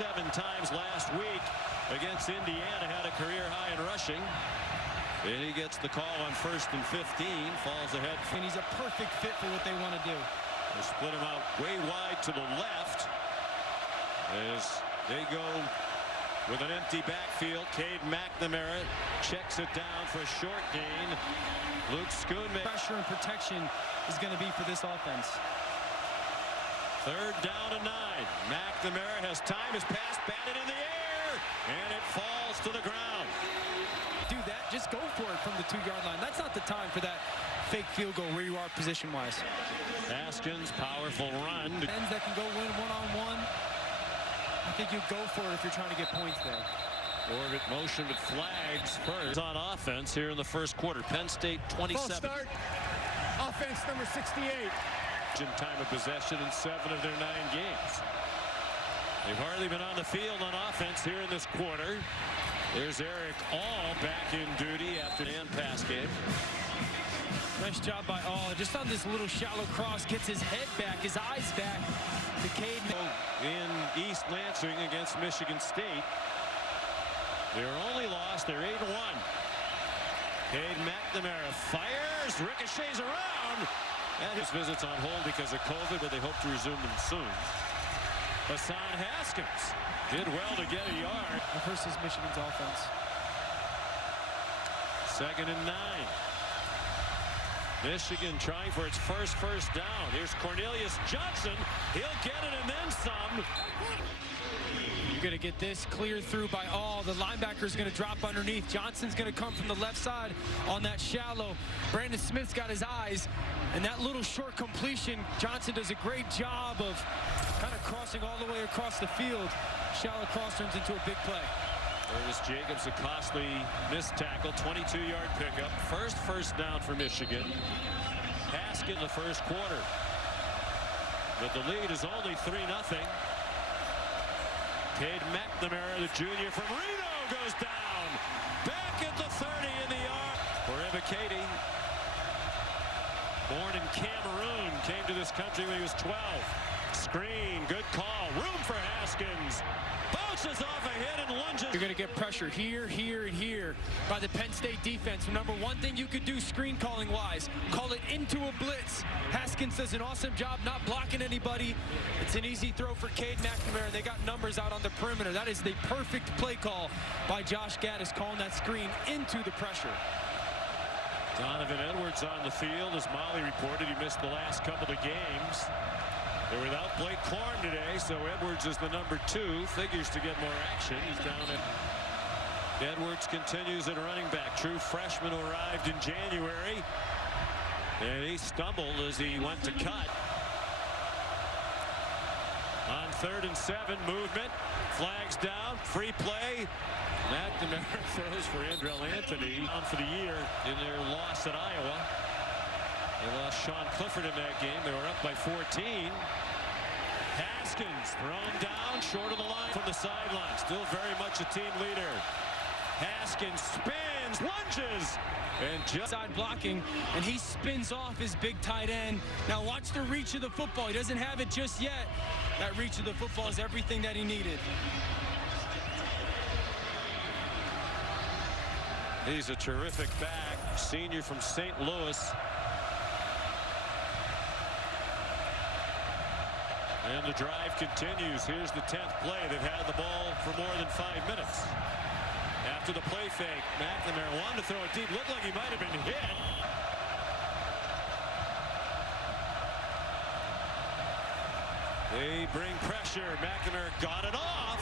27 times last week against Indiana, had a career high in rushing. And he gets the call on 1st and 15, falls ahead. And he's a perfect fit for what they want to do. They split him out way wide to the left as they go with an empty backfield. Cade McNamara checks it down for a short gain. Luke Schoonmaker. Pressure and protection is going to be for this offense. 3rd down and 9. McNamara has time. His pass batted in the air, and it falls to the ground. Do that. Just go for it from the 2-yard line. That's not the time for that fake field goal where you are position-wise. Haskins, powerful run. Ends that can go win one-on-one. I think you go for it if you're trying to get points there. Orbit motion with flags first on offense here in the first quarter. Penn State 27. False start. Offense number 68. In time of possession in 7 of their 9 games. They've hardly been on the field on offense here in this quarter. There's Eric All back in duty after the pass game. Nice job by All. Just on this little shallow cross, gets his head back, his eyes back to Cade. In East Lansing against Michigan State. Their only loss, they're 8-1. Cade McNamara fires, ricochets around. And his visits on hold because of COVID, but they hope to resume them soon. Hassan Haskins did well to get a yard. Versus Michigan's offense. 2nd and 9. Michigan trying for its first down. Here's Cornelius Johnson. He'll get it and then some. You're going to get this cleared through by All. The linebacker's going to drop underneath. Johnson's going to come from the left side on that shallow. Brandon Smith's got his eyes. And that little short completion, Johnson does a great job of kind of crossing all the way across the field. Shallow cross turns into a big play. Curtis Jacobs, a costly missed tackle, 22-yard pickup. First down for Michigan. Haskins in the first quarter. But the lead is only 3-0. Cade McNamara, the junior from Reno, goes down. Back at the 30 in the yard. For Ebiketie, born in Cameroon, came to this country when he was 12. Screen, good call. Room for Haskins. Bounces off a hit and lunges. You're going to get pressure here, here, and here by the Penn State defense. Number one thing you could do screen calling wise, call it into a blitz. Haskins does an awesome job not blocking anybody. It's an easy throw for Cade McNamara. They got numbers out on the perimeter. That is the perfect play call by Josh Gaddis, calling that screen into the pressure. Donovan Edwards on the field. As Molly reported, he missed the last couple of games. They're without Blake Corn today, so Edwards is the number 2. Figures to get more action. He's down at... Edwards continues at running back. True freshman who arrived in January. And he stumbled as he went to cut. On 3rd and 7, movement. Flags down. Free play. McNamara throws for Andrell Anthony on for the year in their loss at Iowa. They lost Sean Clifford in that game. They were up by 14. Haskins thrown down short of the line from the sideline. Still very much a team leader. Haskins spins, lunges, and just side blocking, and he spins off his big tight end. Now watch the reach of the football. He doesn't have it just yet. That reach of the football is everything that he needed. He's a terrific back, senior from St. Louis. And the drive continues. Here's the 10th play. They've had the ball for more than 5 minutes. After the play fake, McNamara wanted to throw it deep. Looked like he might have been hit. They bring pressure. McNamara got it off.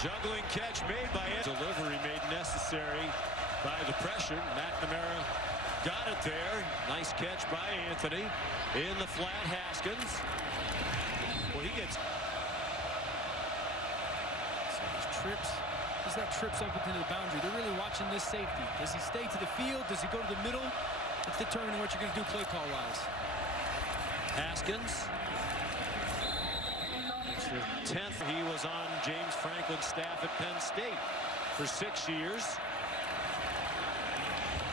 Juggling catch made by Ed. Delivery made necessary by the pressure. McNamara got it there. Nice catch by Anthony. In the flat, Haskins. Well, he gets... So he trips. He's got trips up into the boundary. They're really watching this safety. Does he stay to the field? Does he go to the middle? It's determining what you're going to do play call-wise. Haskins. It's the 10th. He was on James Franklin's staff at Penn State for 6 years.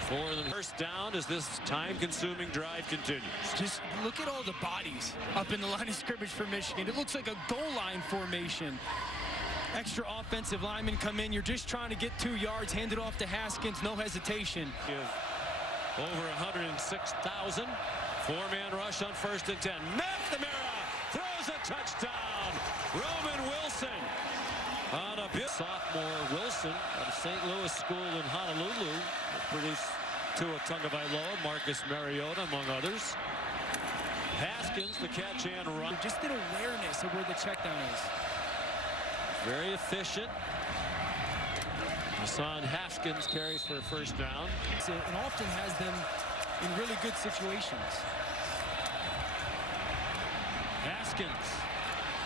For the first down as this time-consuming drive continues. Just look at all the bodies up in the line of scrimmage for Michigan. It looks like a goal line formation. extra offensive linemen come in. You're just trying to get 2 yards, hand it off to Haskins, no hesitation. Give over 106,000. 4-man rush on 1st and 10. McNamara throws a touchdown. Roman Wilson on a bit. Sophomore Wilson out of St. Louis School in Honolulu. Produced Tua Tagovailoa, Marcus Mariota, among others. Haskins, the catch and run. Just an awareness of where the check down is. Very efficient. Hassan Haskins carries for a 1st down. And often has them in really good situations. Haskins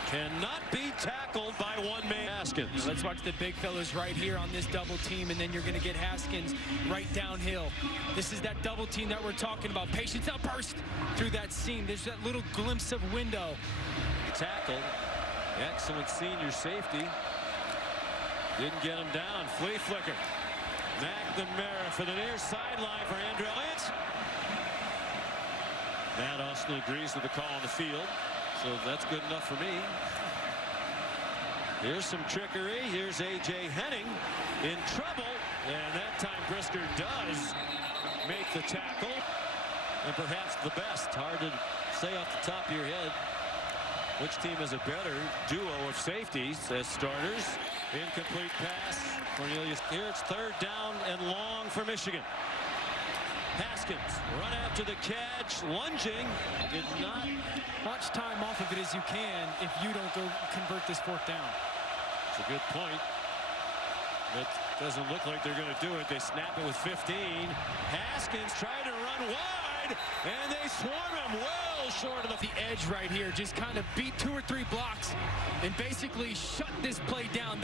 cannot be tackled by one man. Haskins. Let's watch the big fellas right here on this double team, and then you're going to get Haskins right downhill. This is that double team that we're talking about. Patience, now burst through that seam. There's that little glimpse of window. Tackled. Excellent senior safety. Didn't get him down. Flea flicker. McNamara for the near sideline for Andrew Elliott. Matt Austin agrees with the call on the field, so that's good enough for me. Here's some trickery. Here's A.J. Henning in trouble, and that time Brisker does make the tackle, and perhaps the best. Hard to say off the top of your head which team has a better duo of safeties as starters. Incomplete pass. Cornelius. Here it's 3rd down and long for Michigan. Haskins run after the catch, lunging. Did not. Much time off of it as you can if you don't go convert this 4th down. It's a good point. It doesn't look like they're going to do it. They snap it with 15. Haskins trying to run wide, and they swarm him well short of the edge right here. Just kind of beat 2 or 3 blocks and basically shut this play down.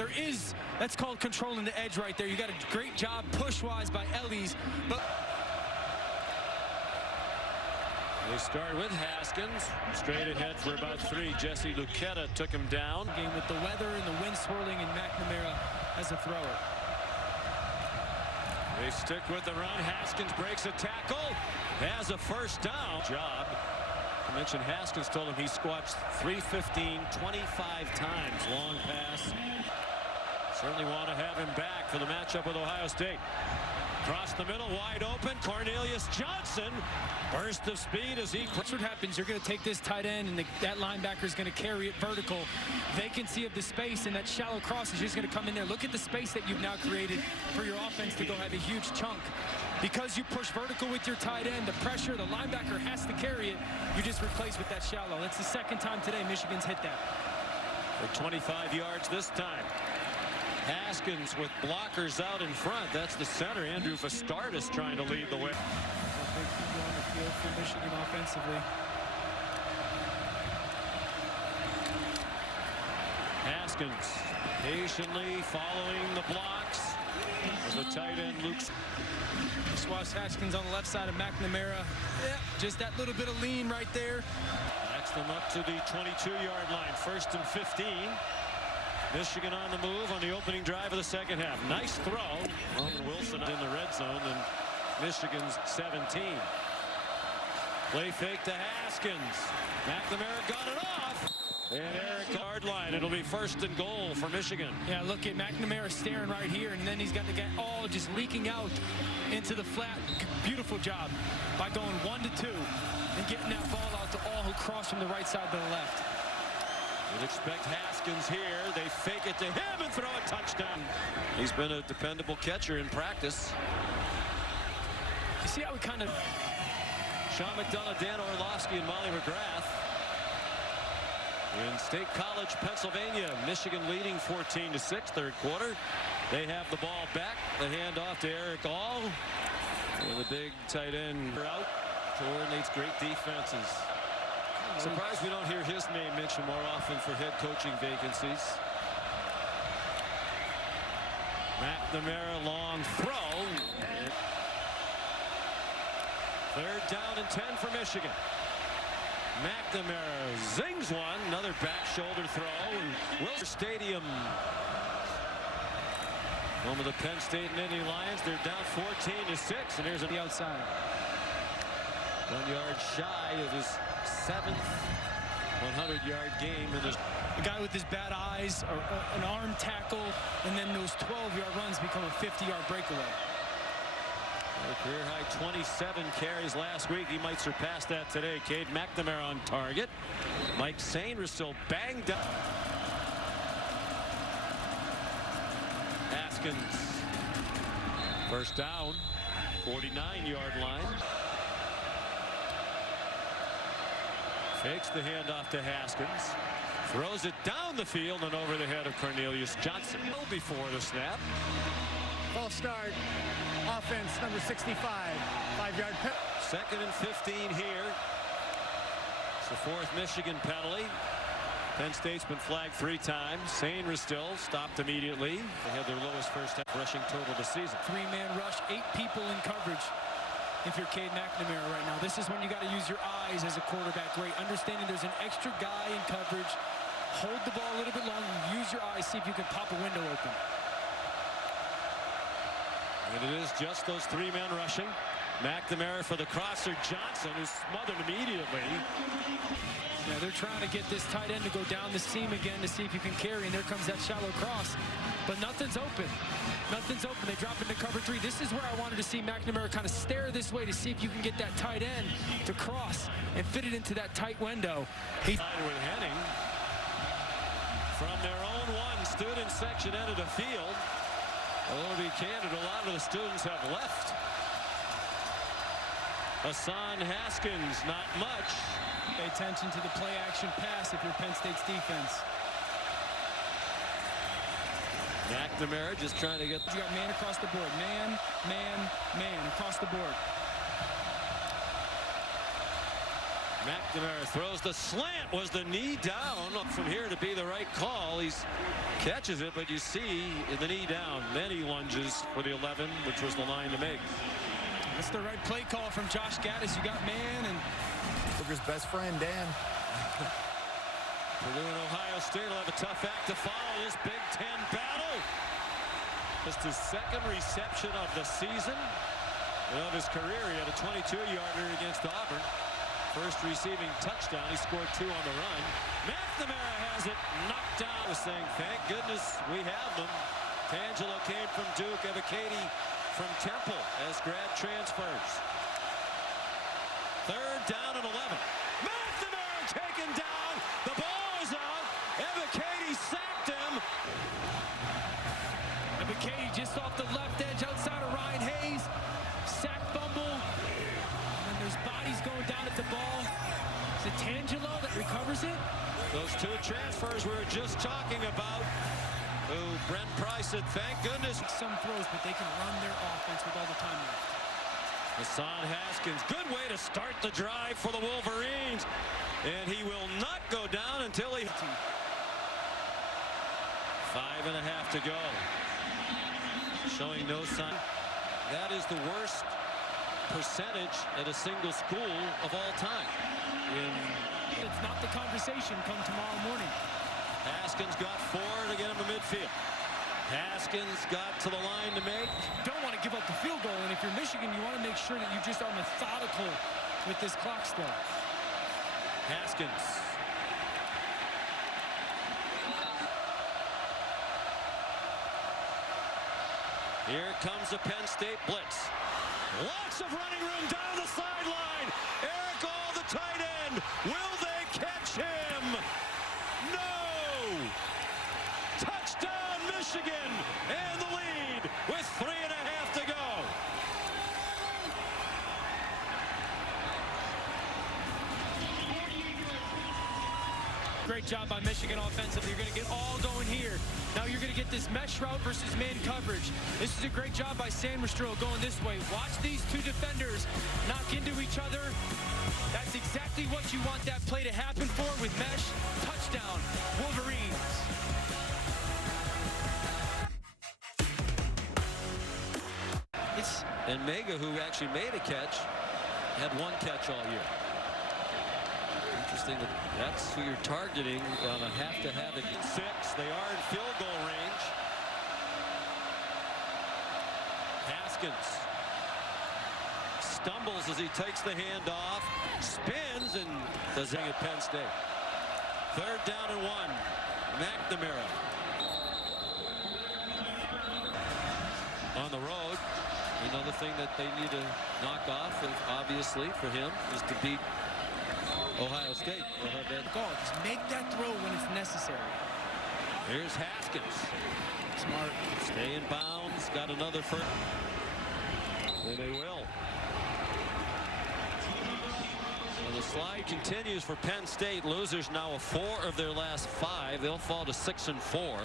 That's called controlling the edge right there. You got a great job push-wise by Ellies, but they start with Haskins. Straight ahead for about 3. Jesse Lucchetta took him down. Game with the weather and the wind swirling, and McNamara as a thrower. They stick with the run. Haskins breaks a tackle. Has a 1st down. Job. I mentioned Haskins told him he squats 315 25 times. Long pass. Certainly want to have him back for the matchup with Ohio State. Across the middle, wide open. Cornelius Johnson. Burst of speed as he. That's what happens. You're going to take this tight end, and that linebacker is going to carry it vertical. Vacancy of the space, and that shallow cross is just going to come in there. Look at the space that you've now created for your offense to go have a huge chunk. Because you push vertical with your tight end, the pressure, the linebacker has to carry it. You just replace with that shallow. That's the 2nd time today Michigan's hit that. For 25 yards this time. Haskins with blockers out in front. That's the center. Andrew Vastardis trying to lead the way. Big people on the field for Michigan offensively. Haskins patiently following the blocks. The tight end Luke. Just watch Haskins on the left side of McNamara. Yeah, just that little bit of lean right there. Backs them up to the 22-yard line. 1st and 15. Michigan on the move on the opening drive of the 2nd half. Nice throw. Roman Wilson in the red zone, and Michigan's 17. Play fake to Haskins. McNamara got it off. And Eric yard line. It'll be 1st and goal for Michigan. Yeah, look at McNamara staring right here, and then he's got the guy all just leaking out into the flat. Beautiful job by going 1 to 2 and getting that ball out to all who cross from the right side to the left. You'd expect Haskins here. They fake it to him and throw a touchdown. He's been a dependable catcher in practice. You see how we kind of... Sean McDonough, Dan Orlovsky, and Molly McGrath. In State College, Pennsylvania, Michigan leading 14-6, 3rd quarter. They have the ball back. The handoff to Eric All. And the big tight end out. Coordinates great defenses. Surprised we don't hear his name mentioned more often for head coaching vacancies. McNamara, long throw. 3rd down and 10 for Michigan. McNamara zings one. Another back shoulder throw. Wilson Stadium. Home of the Penn State and Indy Lions. They're down 14-6. And here's the outside. 1 yard shy of his 7th 100-yard game in this. A guy with his bad eyes, or an arm tackle, and then those 12-yard runs become a 50-yard breakaway. A career-high 27 carries last week. He might surpass that today. Cade McNamara on target. Mike Sainer still banged up. Haskins. First down. 49-yard line. Fakes the handoff to Haskins. Throws it down the field and over the head of Cornelius Johnson. Before the snap. False start. Offense number 65. 5-yard penalty. 2nd and 15 here. It's the 4th Michigan penalty. Penn State's been flagged 3 times. Sainer still stopped immediately. They had their lowest first half rushing total this season. 3-man rush, 8 people in coverage. If you're Cade McNamara right now, this is when you got to use your eyes as a quarterback. Great, understanding there's an extra guy in coverage. Hold the ball a little bit longer. Use your eyes. See if you can pop a window open. And it is just those 3 men rushing. McNamara for the crosser. Johnson is smothered immediately. Yeah, they're trying to get this tight end to go down the seam again to see if you can carry, and there comes that shallow cross. But nothing's open. Nothing's open. They drop into cover 3. This is where I wanted to see McNamara kind of stare this way to see if you can get that tight end to cross and fit it into that tight window. With Henning from their own 1 student section end of the field. I want to be candid, a lot of the students have left. Hassan Haskins, not much. Pay attention to the play action pass if you're Penn State's defense. McNamara just trying to get. You got man across the board. Man, man, man across the board. McNamara throws the slant. Was the knee down from here to be the right call? He catches it, but you see the knee down. Many lunges for the 11, which was the line to make. That's the right play call from Josh Gaddis. You got man and Booker's best friend, Dan. Purdue and Ohio State will have a tough act to follow this Big Ten battle. Just his 2nd reception of the season. And of his career, he had a 22-yarder against Auburn. First receiving touchdown. He scored 2 on the run. McNamara has it knocked down. Was saying, thank goodness we have them. Tangelo came from Duke. Evacati from Temple as grad transfers. 3rd down and 11. McNamara taken down. The ball is out. Evacati sacked him. Evacati just off the left edge outside of Ryan Hayes. Sack fumble. And there's bodies going down at the ball. Is it Tangelo that recovers it? Those 2 transfers we were just talking about. Who Brent Price said, thank goodness. Some throws, but they can run their offense with all the time left. Hassan Haskins, good way to start the drive for the Wolverines. And he will not go down until he... 5.5 to go. Showing no sign. That is the worst percentage at a single school of all time. It's not the conversation come tomorrow morning. Haskins got 4 to get him to midfield. Haskins got to the line to make. Don't want to give up the field goal, and if you're Michigan, you want to make sure that you just are methodical with this clock still. Haskins. Here comes the Penn State blitz. Lots of running room down the sideline. Eric All, the tight end. Will they catch him? No! Touchdown, Michigan, and the lead with 3.5 to go. Great job by Michigan offensively. You're going to get all going here. Now you're going to get this mesh route versus man coverage. This is a great job by Sandstrom going this way. Watch these 2 defenders knock into each other. That's exactly what you want that play to happen for with mesh. Touchdown, Wolverines. And Mega, who actually made a catch, had 1 catch all year. Interesting that that's who you're targeting on a have-to-have it. 6. They are in field goal range. Haskins stumbles as he takes the handoff, spins, and does hang at Penn State. Third down and 1. McNamara on the road. Another thing that they need to knock off, obviously, for him, is to beat Ohio State. They'll have that goal. Just make that throw when it's necessary. Here's Haskins. Smart. Stay in bounds. Got another first. And they will. Well, the slide continues for Penn State. Losers now of 4 of their last 5. They'll fall to 6-4.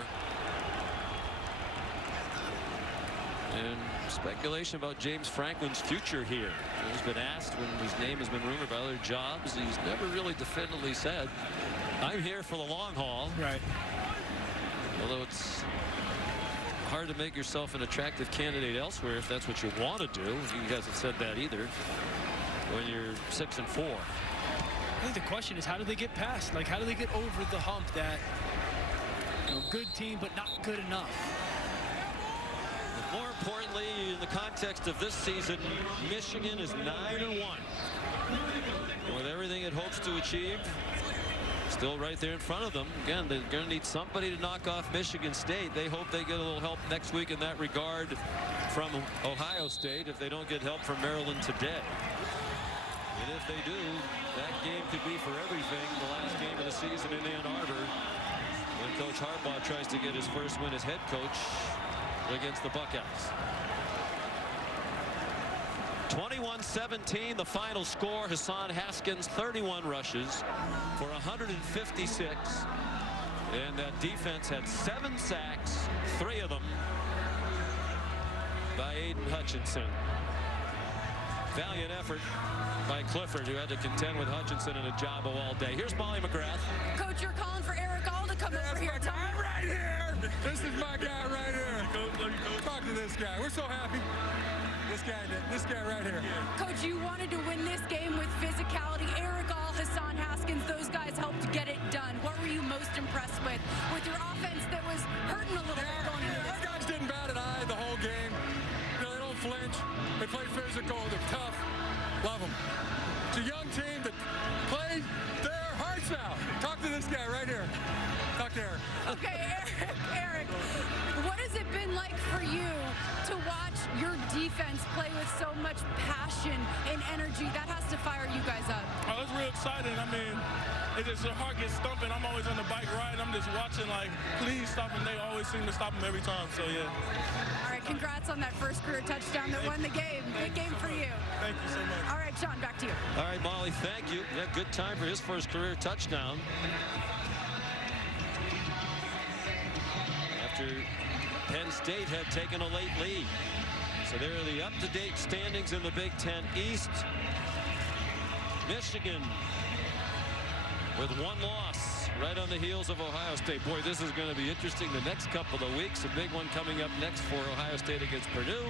And speculation about James Franklin's future here. He's been asked when his name has been rumored by other jobs. He's never really definitively said, I'm here for the long haul. Right. Although it's hard to make yourself an attractive candidate elsewhere if that's what you want to do. He hasn't said that either when you're 6-4. I think the question is, how do they get past? Like, how do they get over the hump that, you know, good team but not good enough? More importantly, in the context of this season, Michigan is 9-1. With everything it hopes to achieve, still right there in front of them. Again, they're going to need somebody to knock off Michigan State. They hope they get a little help next week in that regard from Ohio State if they don't get help from Maryland today. And if they do, that game could be for everything. The last game of the season in Ann Arbor, when Coach Harbaugh tries to get his first win as head coach against the Buckeyes. 21-17 the final score. Hassan Haskins 31 rushes for 156, and that defense had 7 sacks, 3 of them by Aiden Hutchinson. Valiant effort by Clifford, who had to contend with Hutchinson in a job of all day. Here's Molly McGrath. Coach, you're calling for Eric All to come over here. I'm right here. This is my guy right here. Talk to this guy. We're so happy. This guy right here. Coach, you wanted to win this game with physicality. Eric All, Hassan Haskins, those guys helped get it done. What were you most impressed with your offense that was hurting a little bit going into this? Our guys didn't bat an eye the whole game. You know, they don't flinch. They play physical. They're tough. Love them. It's a young team that play their hearts out. Talk to this guy right here. Talk to Eric. Okay, Eric, what has it been like for you to watch your defense play with so much passion and energy? That has to fire you guys up. Oh, it's real exciting. I mean, it's just your heart gets thumping. I'm always on the bike ride. I'm just watching, like, please stop them. They always seem to stop them every time. So, yeah. All right, congrats on that first career touchdown that won the game. Good game for you. Thank you so much. All right, Sean, back to you. All right, Molly, thank you. Yeah, good time for his first career touchdown. After Penn State had taken a late lead. So there are the up-to-date standings in the Big Ten East. Michigan with 1 loss right on the heels of Ohio State. Boy, this is going to be interesting the next couple of weeks. A big one coming up next for Ohio State against Purdue.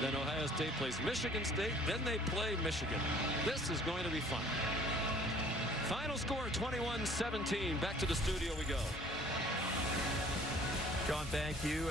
Then Ohio State plays Michigan State. Then they play Michigan. This is going to be fun. Final score 21-17. Back to the studio we go. John, thank you.